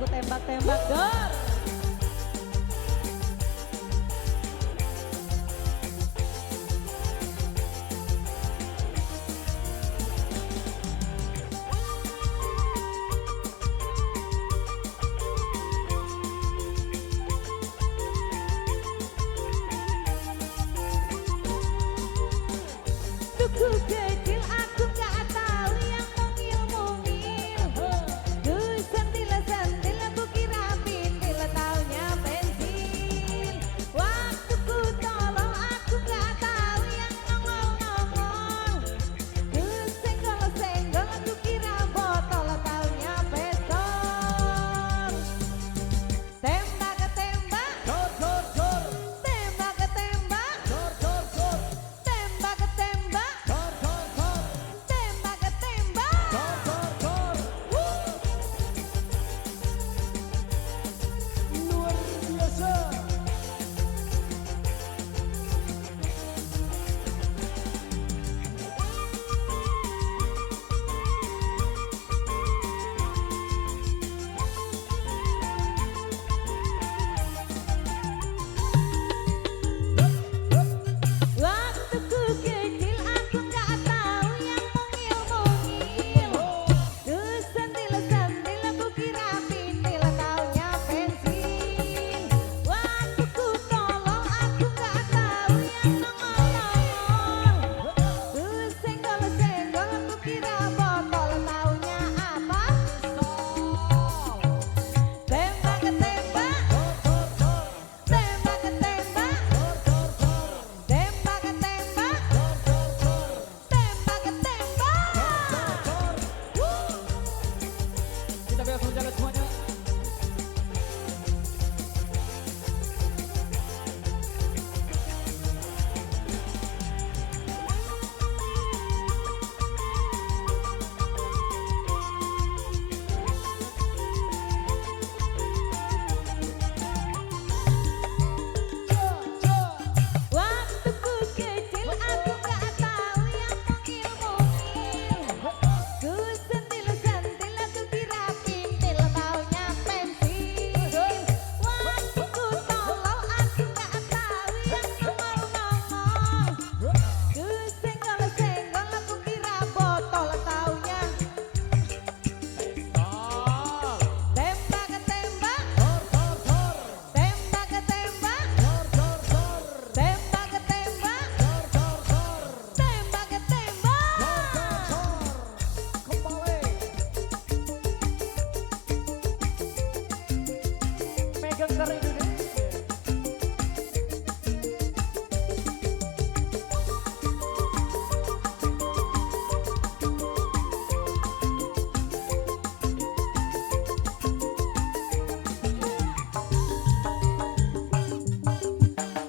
lagu tembak-tembak dor. Tuku kecil aku gak tahu yang mungil-mungil. Sentil-sentil aku kira pintil, taunya bensin. Waktu ku tolong aku gak tahu yang nongol-nongol. Senggol-senggol aku kira botol, taunya pistol. Tembak-tembak, Dor dor dor. tembak-tembak, Dor dor dor. tembak-tembak, Dor dor dor. tembak-tembak. Dor dor dor. Luar biasa. Waktu ku kecil aku gak tahu yang mungil-mungil. Sentil-sentil aku kira pintil, taunya bensin. Waktu ku tolong aku gak tahu yang nongol-nongol. Senggol-senggol aku kira botol, taunya apa? Tembak-tembak, Dor dor dor. tembak-tembak, Dor dor dor. tembak-tembak, Dor dor dor. tembak-tembak. Kita biasa jalan semuanya. Waktu ku kecil aku gak tahu yang mungil-mungil. Sentil-sentil aku kira pintil, taunya bensin. Waktu ku tolong aku gak tahu yang nongol-nongol. Senggol-senggol aku kira botol, taunya tembak-tembak, Dor dor dor. tembak-tembak, Dor dor dor. tembak-tembak, Dor dor dor. tembak-tembak. Kembali. Megang Kar Indonesia.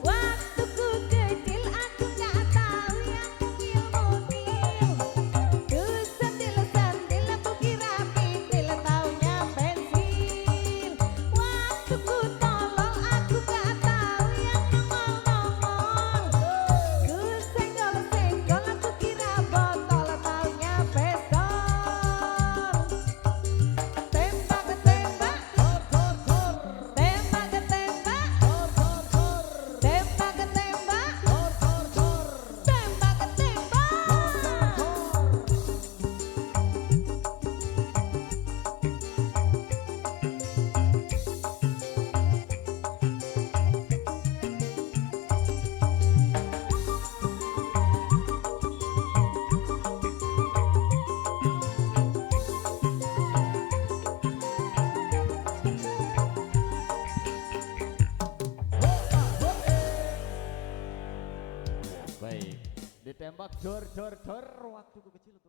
Waktu ku kecil aku gak tahu yang mungil-mungil. Sentil-sentil aku kira pintil, taunya bensin. Waktu ku tolong aku gak tahu yang nongol-nongol. Senggol-senggol aku kira botol, taunya pistol. Tembak-tembak, Dor dor dor. tembak-tembak, Dor dor dor. tembak-tembak, Dor dor dor. tembak-tembak. Baik, ditembak dor dor dor waktu kecil.